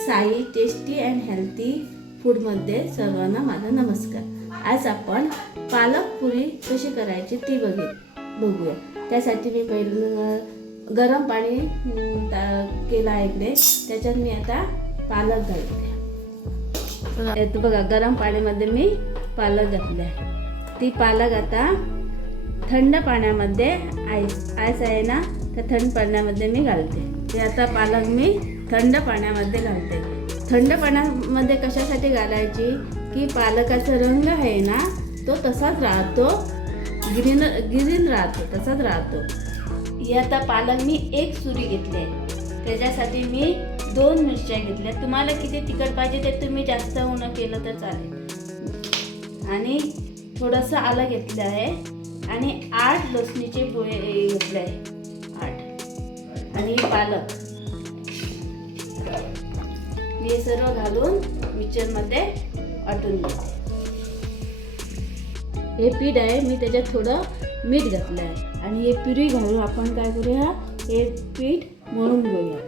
Sai tasty and healthy फूडमध्ये सर्वांना माझा नमस्कार। आज आपण पालक पुरी कशी करायची ती बघूया। त्यासाठी मी पहिलं गरम पाणी केलं आहे इकडे, त्याच्यात मी आता पालक घालते। बघा गरम पाण्यामध्ये मी पालक घातले आहे। ती पालक आता थंड पाण्यामध्ये आईस आहे ना, त्या थंड पाण्यामध्ये मी घालते। ते आता पालक मी थंड पाण्यामध्ये घालते। थंड पाण्यामध्ये कशासाठी घालायची की पालकाचा रंग आहे ना तो तसाच राहतो, ग्रीन राहतो, तसाच राहतो। ही आता पालक मी एक सुरी घेतली आहे, त्याच्यासाठी मी 2 मिरच्या घेतल्या। तुम्हाला किती तिखट पाहिजे ते तुम्ही जास्त उन्ह केलं तर चालेल। आणि थोडंसं आलं घेतलं आहे आणि 8 लसणीचे पोळे घेतले आहे, 8। आणि पालक मी हे सर्व घालून मिक्सरमध्ये वाटून घेते। हे पीठ आहे, मी त्याच्यात थोडं मीठ घातलं आहे आणि हे पुरी घालून आपण काय करूया, हे पीठ मळून घेऊया।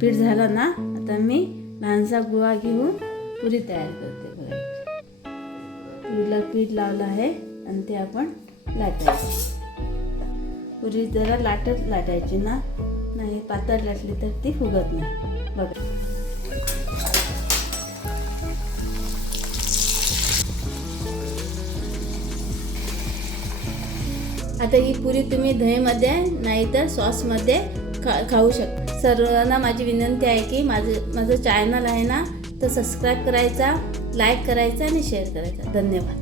पीठ झालं ना, आता मी लहानसा गोळा घेऊन पुरी तयार करते। बघा पुरीला पीठ लावलं आहे आणि ते आपण लाटायचं। पुरी जरा लाटायची ना, नाही पातळ लाटली तर ती फुगत नाही। बघा आता ही पुरी तुम्ही दहीमध्ये नाहीतर सॉसमध्ये खाऊ शकता। सर्वांना माझी विनंती आहे की माझं चॅनल आहे ना तर सबस्क्राईब करायचा, लाईक करायचा आणि शेअर करायचा। धन्यवाद।